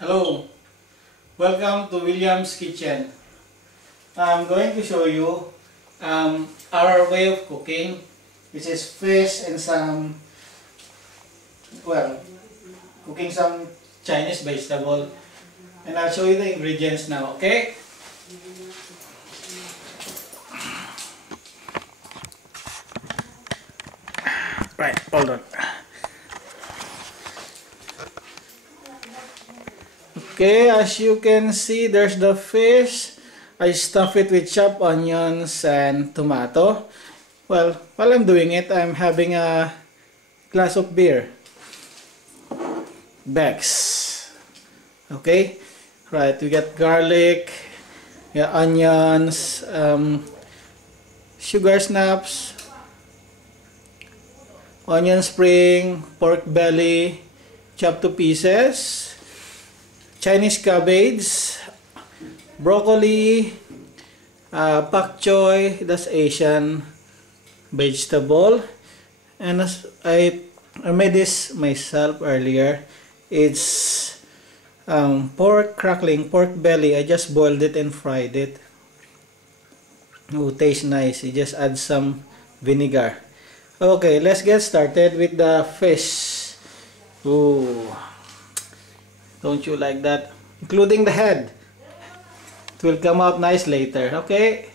Hello, welcome to William's Kitchen. I'm going to show you our way of cooking, which is fish and cooking some Chinese vegetable. And I'll show you the ingredients now, okay? Right, hold on. Okay, as you can see, there's the fish. I stuff it with chopped onions and tomato. Well, while I'm doing it, I'm having a glass of beer. Beck's. Okay, right, we got garlic, we got onions, sugar snaps, onion spring, pork belly, chopped to pieces, Chinese cabbage, broccoli, pak choy, that's Asian vegetable, and as I made this myself earlier. It's pork crackling, pork belly. I just boiled it and fried it. Oh, tastes nice. You just add some vinegar. Okay, let's get started with the fish. Ooh, don't you like that? Including the head. It will come out nice later. Okay.